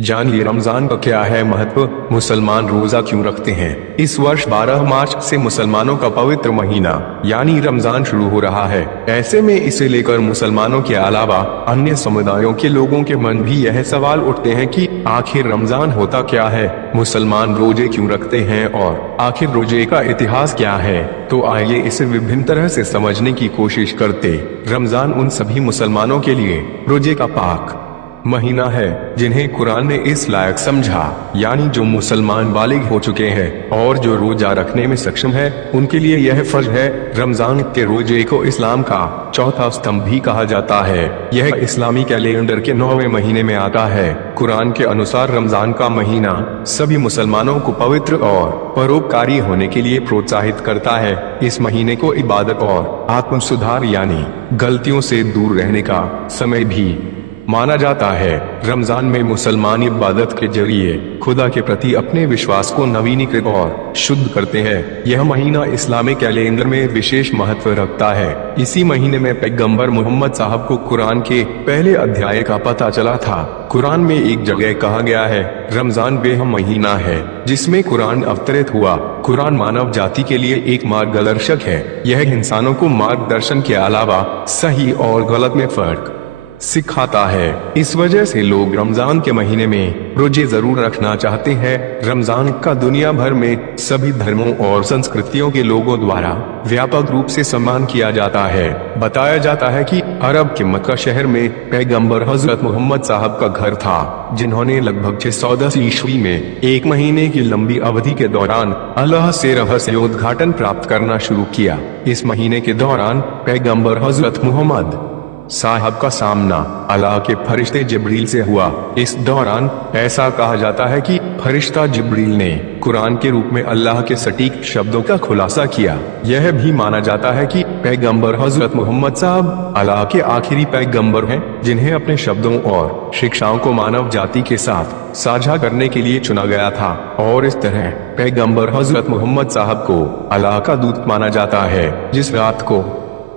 जानिए रमजान का क्या है महत्व, मुसलमान रोजा क्यों रखते हैं। इस वर्ष 12 मार्च से मुसलमानों का पवित्र महीना यानी रमजान शुरू हो रहा है। ऐसे में इसे लेकर मुसलमानों के अलावा अन्य समुदायों के लोगों के मन भी यह सवाल उठते हैं कि आखिर रमजान होता क्या है, मुसलमान रोजे क्यों रखते हैं और आखिर रोजे का इतिहास क्या है। तो आइए इसे विभिन्न तरह से समझने की कोशिश करते। रमजान उन सभी मुसलमानों के लिए रोजे का पाक महीना है जिन्हें कुरान ने इस लायक समझा, यानी जो मुसलमान बालिग हो चुके हैं और जो रोजा रखने में सक्षम है उनके लिए यह फर्ज है। रमजान के रोजे को इस्लाम का चौथा स्तंभ भी कहा जाता है। यह इस्लामी कैलेंडर के 9वें महीने में आता है। कुरान के अनुसार रमजान का महीना सभी मुसलमानों को पवित्र और परोपकारी होने के लिए प्रोत्साहित करता है। इस महीने को इबादत और आत्म सुधार यानी गलतियों से दूर रहने का समय भी माना जाता है। रमजान में मुसलमान इबादत के जरिए खुदा के प्रति अपने विश्वास को नवीनीकृत और शुद्ध करते हैं। यह महीना इस्लामिक कैलेंडर में विशेष महत्व रखता है। इसी महीने में पैगंबर मोहम्मद साहब को कुरान के पहले अध्याय का पता चला था। कुरान में एक जगह कहा गया है, रमजान वह महीना है जिसमें कुरान अवतरित हुआ। कुरान मानव जाति के लिए एक मार्गदर्शक है। यह इंसानों को मार्गदर्शन के अलावा सही और गलत में फर्क सिखाता है। इस वजह से लोग रमजान के महीने में रोजे जरूर रखना चाहते हैं। रमजान का दुनिया भर में सभी धर्मों और संस्कृतियों के लोगों द्वारा व्यापक रूप से सम्मान किया जाता है। बताया जाता है कि अरब के मक्का शहर में पैगंबर हजरत मोहम्मद साहब का घर था, जिन्होंने लगभग 610 ईस्वी में 1 महीने की लंबी अवधि के दौरान अल्लाह से रहस्योद्घाटन प्राप्त करना शुरू किया। इस महीने के दौरान पैगंबर हजरत मोहम्मद साहब का सामना अल्लाह के फरिश्ते जिब्रील से हुआ। इस दौरान ऐसा कहा जाता है कि फरिश्ता जिब्रील ने कुरान के रूप में अल्लाह के सटीक शब्दों का खुलासा किया। यह भी माना जाता है कि पैगंबर हजरत मोहम्मद साहब अल्लाह के आखिरी पैगंबर हैं, जिन्हें अपने शब्दों और शिक्षाओं को मानव जाति के साथ साझा करने के लिए चुना गया था। और इस तरह पैगंबर हजरत मोहम्मद साहब को अल्लाह का दूत माना जाता है। जिस रात को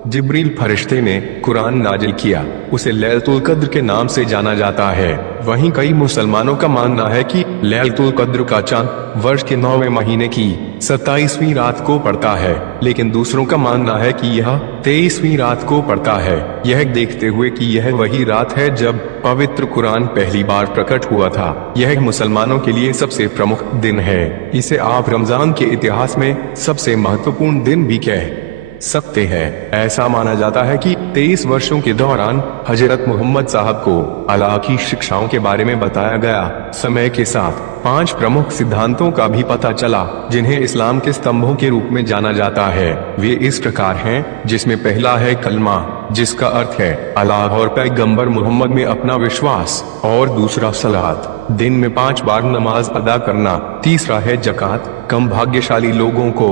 जिब्रील फरिश्ते ने कुरान नाजिल किया उसे लैलतुल कद्र के नाम से जाना जाता है। वहीं कई मुसलमानों का मानना है कि लैलतुल कद्र का चांद वर्ष के 9वें महीने की 27वीं रात को पड़ता है, लेकिन दूसरों का मानना है कि यह 23वीं रात को पड़ता है। यह देखते हुए कि यह वही रात है जब पवित्र कुरान पहली बार प्रकट हुआ था। यह मुसलमानों के लिए सबसे प्रमुख दिन है। इसे आप रमजान के इतिहास में सबसे महत्वपूर्ण दिन भी कह सकते हैं। ऐसा माना जाता है कि 23 वर्षों के दौरान हजरत मोहम्मद साहब को अल्लाह की शिक्षाओं के बारे में बताया गया। समय के साथ 5 प्रमुख सिद्धांतों का भी पता चला, जिन्हें इस्लाम के स्तंभों के रूप में जाना जाता है। वे इस प्रकार हैं, जिसमें पहला है कलमा, जिसका अर्थ है अल्लाह और पैगंबर मोहम्मद में अपना विश्वास, और दूसरा सलात, दिन में 5 बार नमाज अदा करना, तीसरा है जकात, कम भाग्यशाली लोगों को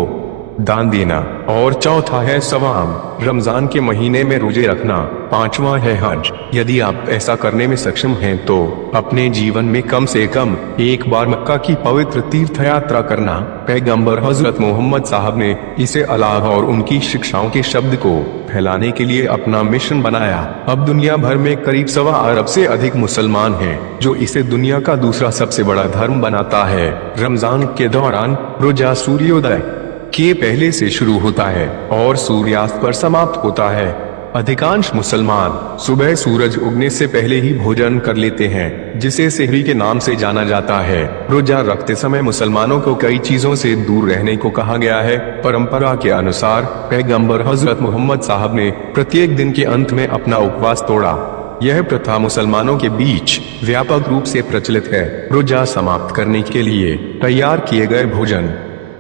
दान देना, और चौथा है सवाम, रमजान के महीने में रोजे रखना, पांचवा है हज। यदि आप ऐसा करने में सक्षम हैं तो अपने जीवन में कम से कम एक बार मक्का की पवित्र तीर्थ यात्रा करना। पैगंबर हजरत मोहम्मद साहब ने इसे अल्लाह और उनकी शिक्षाओं के शब्द को फैलाने के लिए अपना मिशन बनाया। अब दुनिया भर में करीब 1.25 अरब से अधिक मुसलमान हैं, जो इसे दुनिया का दूसरा सबसे बड़ा धर्म बनाता है। रमजान के दौरान रोजा सूर्योदय के पहले से शुरू होता है और सूर्यास्त पर समाप्त होता है। अधिकांश मुसलमान सुबह सूरज उगने से पहले ही भोजन कर लेते हैं, जिसे सेहरी के नाम से जाना जाता है। रोजा रखते समय मुसलमानों को कई चीजों से दूर रहने को कहा गया है। परंपरा के अनुसार पैगंबर हजरत मोहम्मद साहब ने प्रत्येक दिन के अंत में अपना उपवास तोड़ा। यह प्रथा मुसलमानों के बीच व्यापक रूप से प्रचलित है। रोजा समाप्त करने के लिए तैयार किए गए भोजन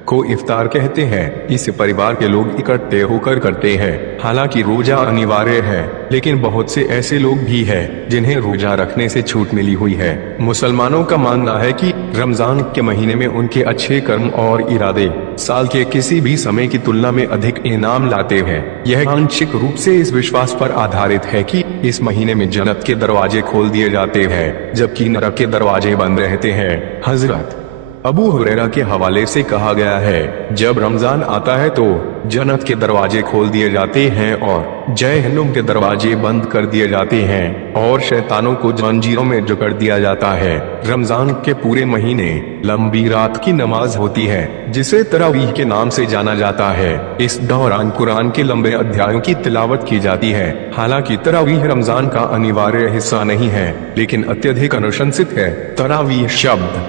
को इफ्तार कहते हैं। इसे परिवार के लोग इकट्ठे होकर करते हैं। हालांकि रोजा अनिवार्य है, लेकिन बहुत से ऐसे लोग भी हैं जिन्हें रोजा रखने से छूट मिली हुई है। मुसलमानों का मानना है कि रमजान के महीने में उनके अच्छे कर्म और इरादे साल के किसी भी समय की तुलना में अधिक इनाम लाते हैं। यह आंशिक रूप से इस विश्वास पर आधारित है कि इस महीने में जन्नत के दरवाजे खोल दिए जाते हैं, जबकि नरक के दरवाजे बंद रहते हैं। हजरत अबू हुरैरा के हवाले से कहा गया है, जब रमजान आता है तो जन्नत के दरवाजे खोल दिए जाते हैं और जहन्नुम के दरवाजे बंद कर दिए जाते हैं और शैतानों को जंजीरों में जकड़ दिया जाता है। रमजान के पूरे महीने लंबी रात की नमाज होती है जिसे तरावीह के नाम से जाना जाता है। इस दौरान कुरान के लंबे अध्यायों की तिलावत की जाती है। हालांकि तरावीह रमजान का अनिवार्य हिस्सा नहीं है, लेकिन अत्यधिक अनुशंसित है। तरावीह शब्द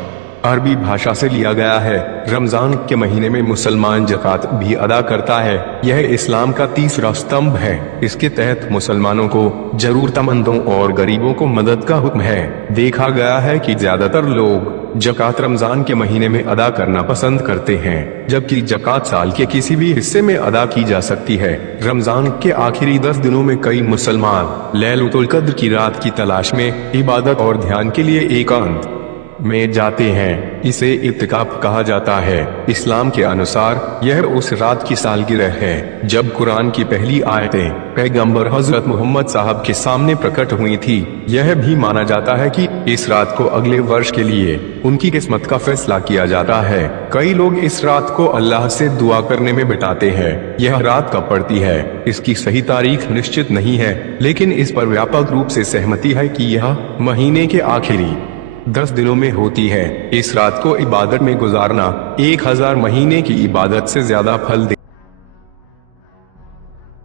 अरबी भाषा से लिया गया है। रमजान के महीने में मुसलमान ज़कात भी अदा करता है। यह इस्लाम का तीसरा स्तंभ है। इसके तहत मुसलमानों को जरूरतमंदों और गरीबों को मदद का हुक्म है। देखा गया है कि ज्यादातर लोग ज़कात रमजान के महीने में अदा करना पसंद करते हैं, जबकि ज़कात साल के किसी भी हिस्से में अदा की जा सकती है। रमजान के आखिरी 10 दिनों में कई मुसलमान लैलतुल कद्र की रात की तलाश में इबादत और ध्यान के लिए एकांत में जाते हैं। इसे इत्तिकाफ कहा जाता है। इस्लाम के अनुसार यह उस रात की सालगिरह है जब कुरान की पहली आयतें पैगंबर हजरत मोहम्मद साहब के सामने प्रकट हुई थी। यह भी माना जाता है कि इस रात को अगले वर्ष के लिए उनकी किस्मत का फैसला किया जाता है। कई लोग इस रात को अल्लाह से दुआ करने में बिताते हैं। यह रात कब पड़ती है, इसकी सही तारीख निश्चित नहीं है, लेकिन इस पर व्यापक रूप से सहमति है कि यह महीने के आखिरी 10 दिनों में होती है। इस रात को इबादत में गुजारना 1000 महीने की इबादत से ज्यादा फल दे